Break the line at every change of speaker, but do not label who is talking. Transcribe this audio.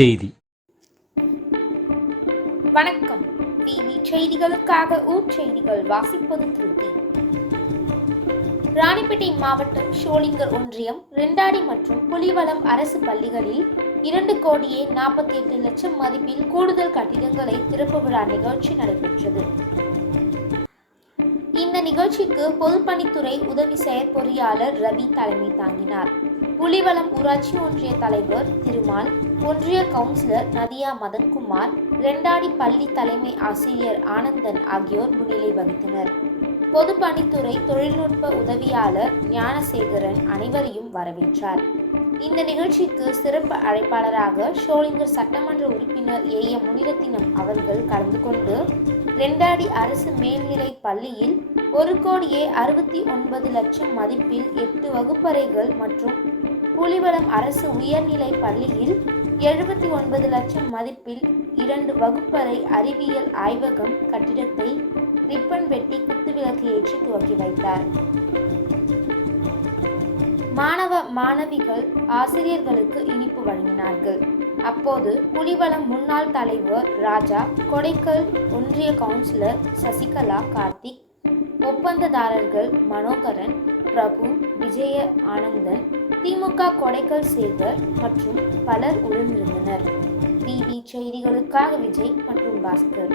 செய்தி.
வணக்கம். டிவி செய்திகளுக்காக ஊர்ச்செய்திகள் வாசிப்பது திருப்தி. ராணிப்பேட்டை மாவட்டம் ஷோலிங்கர் ஒன்றியம் ரெண்டாடி மற்றும் புலிவளம் அரசு பள்ளிகளில் இரண்டு கோடியே நாற்பத்தி எட்டு லட்சம் மதிப்பில் கூடுதல் கட்டிடங்களை திறப்பு விழா நிகழ்ச்சி நடைபெற்றது. நிகழ்ச்சிக்கு பொதுப்பணித்துறை உதவி செயற்பொறியாளர் ரவி தலைமை தாங்கினார். புலிவளம் ஊராட்சி ஒன்றிய தலைவர் திருமால் ஒன்றிய கவுன்சிலர் நதியா மதன்குமார் ரெண்டாடி பள்ளி தலைமை ஆசிரியர் ஆனந்தன் ஆகியோர் முன்னிலை வகித்தனர். பொதுப்பணித்துறை தொழில்நுட்ப உதவியாளர் ஞானசேகரன் அனைவரையும் வரவேற்றார். இந்த நிகழ்ச்சிக்கு சிறப்பு அழைப்பாளராக ஷோலிங்கர் சட்டமன்ற உறுப்பினர் ஏ. எம். முனிரத்தினம் அவர்கள் கலந்து கொண்டு ரெண்டாடி அரசு மேல்நிலை பள்ளியில் ஒரு கோடியே அறுபத்தி ஒன்பது லட்சம் மதிப்பில் எட்டு வகுப்பறைகள் மற்றும் புலிவளம் அரசு உயர்நிலை பள்ளியில் எழுபத்தி ஒன்பது லட்சம் மதிப்பில் இரண்டு வகுப்பறை அறிவியல் ஆய்வகம் கட்டிடத்தை ரிப்பன் வெட்டி குத்துவிளக்கு ஏற்றி துவக்கி வைத்தார். மாணவ மாணவிகள் ஆசிரியர்களுக்கு இனிப்பு வழங்கினார்கள். அப்போது புலிவளம் முன்னாள் தலைவர் ராஜா கொடைக்கல் ஒன்றிய கவுன்சிலர் சசிகலா கார்த்திக் ஒப்பந்ததாரர்கள் மனோகரன் பிரபு விஜய ஆனந்தன் திமுக கொடைக்கல் சேகர் மற்றும் பலர் உடனிருந்தனர். டிவி செய்திகளுக்காக விஜய் மற்றும் பாஸ்கர்.